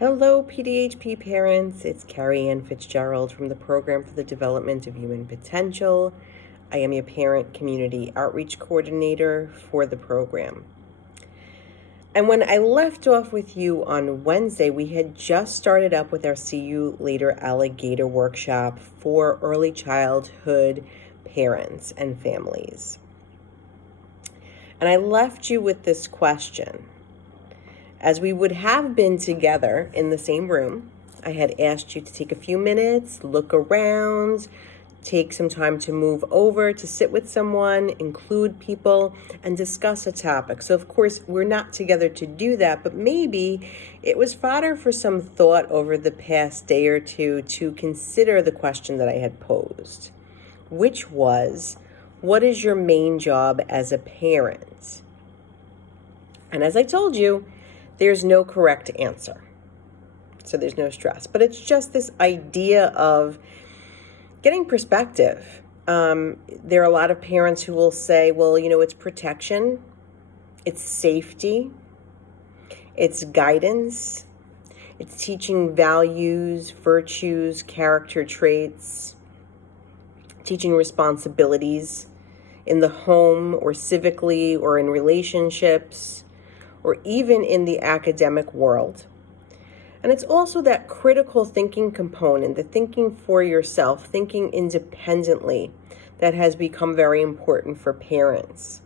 Hello, PDHP parents. It's Carrie Ann Fitzgerald from the Program for the Development of Human Potential. I am your Parent Community Outreach Coordinator for the program. And when I left off with you on Wednesday, we had just started up with our See You Later Alligator workshop for early childhood parents and families. And I left you with this question. As we would have been together in the same room, I had asked you to take a few minutes, look around, take some time to move over, to sit with someone, include people, and discuss a topic. So, of course, we're not together to do that, but maybe it was fodder for some thought over the past day or two to consider the question that I had posed, which was, what is your main job as a parent? And as I told you, there's no correct answer. So there's no stress. But it's just this idea of getting perspective. There are a lot of parents who will say, well, it's protection, it's safety, it's guidance, it's teaching values, virtues, character traits, teaching responsibilities in the home or civically or in relationships, or even in the academic world. And it's also that critical thinking component, the thinking for yourself, thinking independently, that has become very important for parents.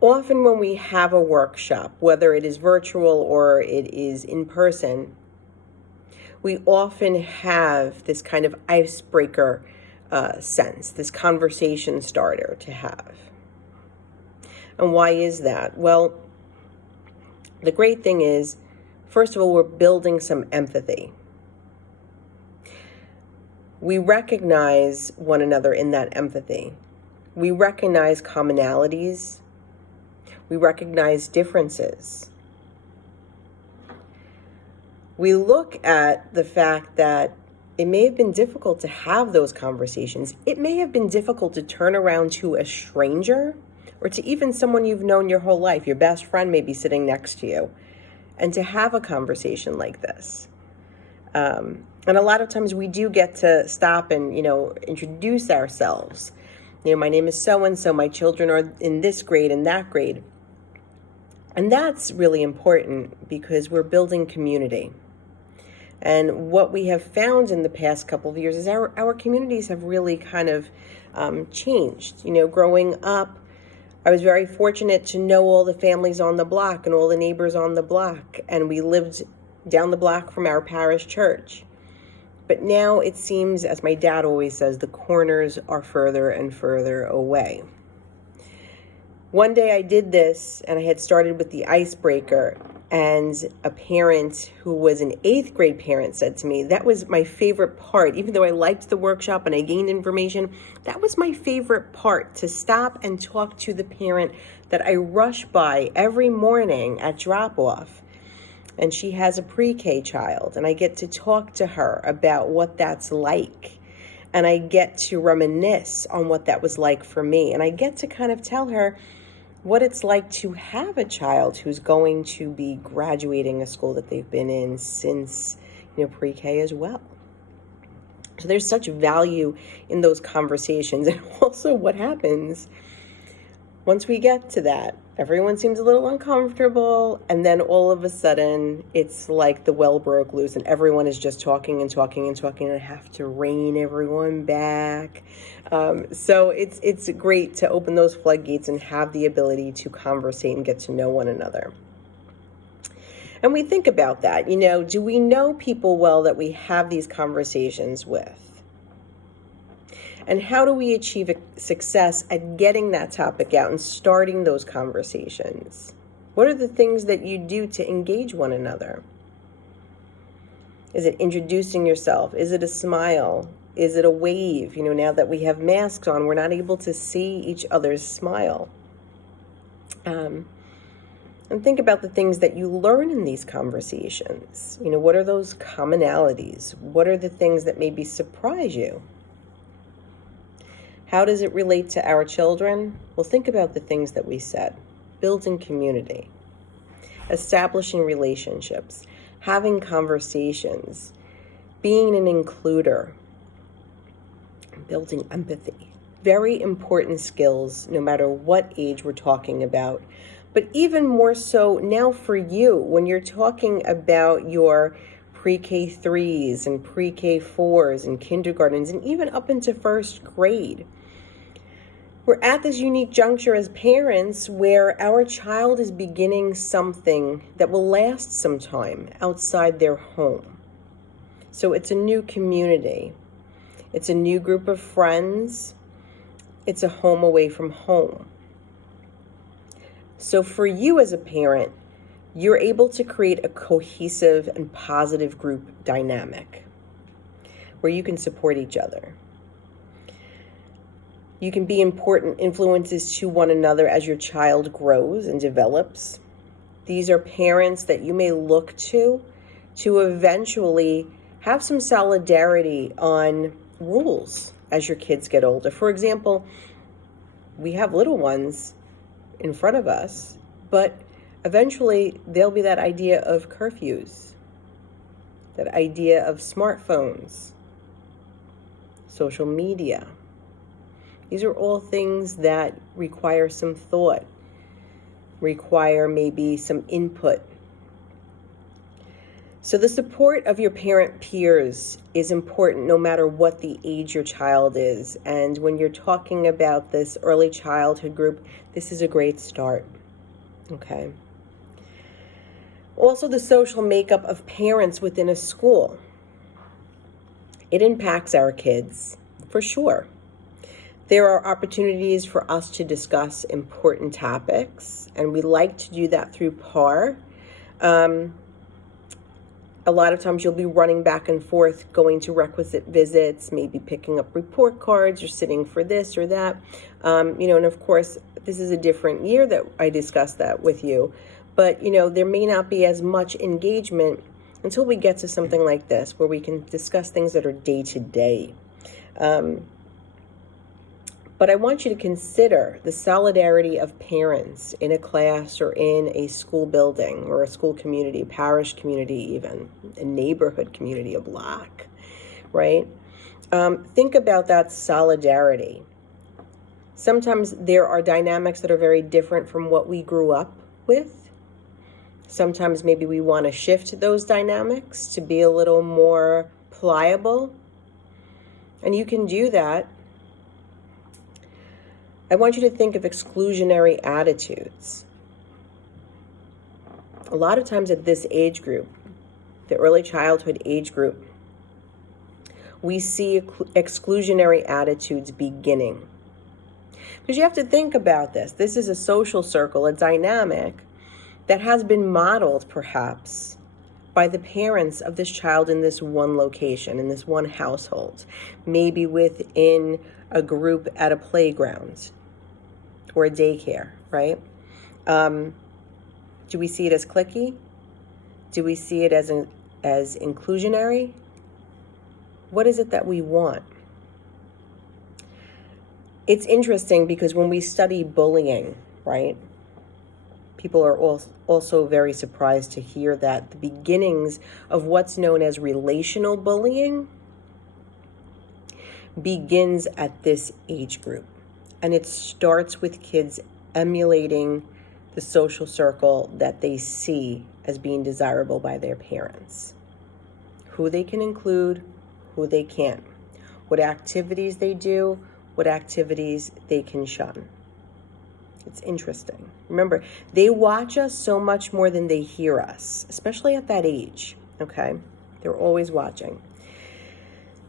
Often when we have a workshop, whether it is virtual or it is in person, we often have this kind of icebreaker sense, this conversation starter to have. And why is that? Well, the great thing is, first of all, we're building some empathy. We recognize one another in that empathy. We recognize commonalities. We recognize differences. We look at the fact that it may have been difficult to have those conversations. It may have been difficult to turn around to a stranger or to even someone you've known your whole life. Your best friend may be sitting next to you, and to have a conversation like this. And a lot of times we do get to stop and, introduce ourselves. My name is so-and-so, my children are in this grade and that grade. And that's really important because we're building community. And what we have found in the past couple of years is our communities have really kind of changed. Growing up, I was very fortunate to know all the families on the block and all the neighbors on the block, and we lived down the block from our parish church. But now it seems, as my dad always says, the corners are further and further away. One day I did this, and I had started with the icebreaker, and a parent who was an 8th grade parent said to me, that was my favorite part. Even though I liked the workshop and I gained information, that was my favorite part, to stop and talk to the parent that I rush by every morning at drop-off. And she has a pre-K child, and I get to talk to her about what that's like. And I get to reminisce on what that was like for me. And I get to kind of tell her what it's like to have a child who's going to be graduating a school that they've been in since, pre-K as well. So there's such value in those conversations. And also what happens once we get to that, everyone seems a little uncomfortable, and then all of a sudden it's like the well broke loose and everyone is just talking and talking and talking, and I have to rein everyone back. So it's great to open those floodgates and have the ability to conversate and get to know one another. And we think about that, do we know people well that we have these conversations with? And how do we achieve success at getting that topic out and starting those conversations? What are the things that you do to engage one another? Is it introducing yourself? Is it a smile? Is it a wave? Now that we have masks on, we're not able to see each other's smile. And think about the things that you learn in these conversations. What are those commonalities? What are the things that maybe surprise you? How does it relate to our children? Well, think about the things that we said. Building community. establishing relationships, having conversations, being an includer, building empathy. Very important skills, no matter what age we're talking about. But even more so now for you, when you're talking about your pre-K 3s and pre-K 4s and kindergartens and even up into first grade. We're at this unique juncture as parents where our child is beginning something that will last some time outside their home. So it's a new community. It's a new group of friends. It's a home away from home. So for you as a parent, you're able to create a cohesive and positive group dynamic where you can support each other. You can be important influences to one another as your child grows and develops. These are parents that you may look to eventually have some solidarity on rules as your kids get older. For example, we have little ones in front of us, but eventually there'll be that idea of curfews, that idea of smartphones, social media. These are all things that require some thought, require maybe some input. So the support of your parent peers is important no matter what the age your child is. And when you're talking about this early childhood group, this is a great start. Okay. Also, the social makeup of parents within a school. It impacts our kids, for sure. There are opportunities for us to discuss important topics, and we like to do that through PAR. A lot of times you'll be running back and forth, going to requisite visits, maybe picking up report cards or sitting for this or that. And of course, this is a different year that I discussed that with you. But, there may not be as much engagement until we get to something like this, where we can discuss things that are day to day. But I want you to consider the solidarity of parents in a class or in a school building or a school community, parish community even, a neighborhood community, a block, right? Think about that solidarity. Sometimes there are dynamics that are very different from what we grew up with. Sometimes maybe we want to shift those dynamics to be a little more pliable. And you can do that. I want you to think of exclusionary attitudes. A lot of times at this age group, the early childhood age group, we see exclusionary attitudes beginning. Because you have to think about this. This is a social circle, a dynamic that has been modeled perhaps by the parents of this child in this one location, in this one household, maybe within a group at a playground or a daycare, right? Do we see it as cliquey? Do we see it as inclusionary? What is it that we want? It's interesting because when we study bullying, right, people are also very surprised to hear that the beginnings of what's known as relational bullying begins at this age group. And it starts with kids emulating the social circle that they see as being desirable by their parents. Who they can include, who they can't. What activities they do, what activities they can shun. It's interesting. Remember, they watch us so much more than they hear us, especially at that age, okay? They're always watching.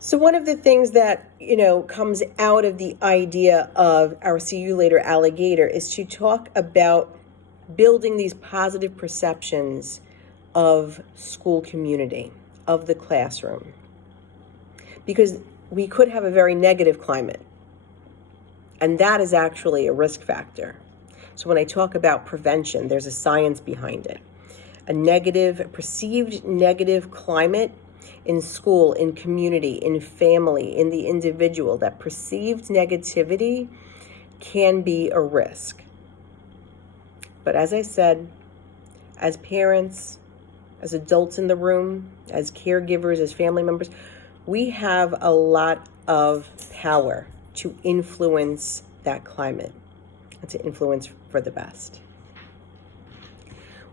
So one of the things that, comes out of the idea of our See You Later Alligator is to talk about building these positive perceptions of school community, of the classroom. Because we could have a very negative climate. And that is actually a risk factor. So when I talk about prevention, there's a science behind it. A perceived negative climate in school, in community, in family, in the individual, that perceived negativity can be a risk. But as I said, as parents, as adults in the room, as caregivers, as family members, we have a lot of power to influence that climate and to influence for the best.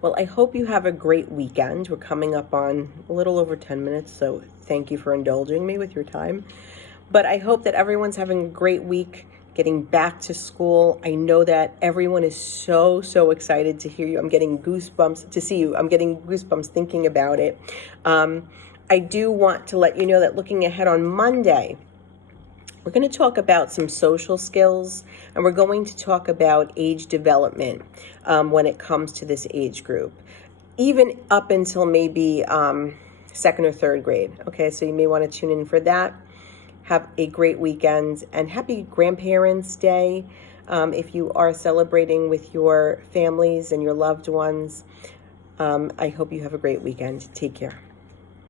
Well, I hope you have a great weekend. We're coming up on a little over 10 minutes, so thank you for indulging me with your time. But I hope that everyone's having a great week, getting back to school. I know that everyone is so excited to hear you. I'm getting goosebumps to see you. I'm getting goosebumps thinking about it. I do want to let you know that looking ahead on Monday, we're going to talk about some social skills, and we're going to talk about age development when it comes to this age group, even up until maybe second or third grade. Okay, so you may want to tune in for that. Have a great weekend, and happy Grandparents' Day if you are celebrating with your families and your loved ones. I hope you have a great weekend. Take care.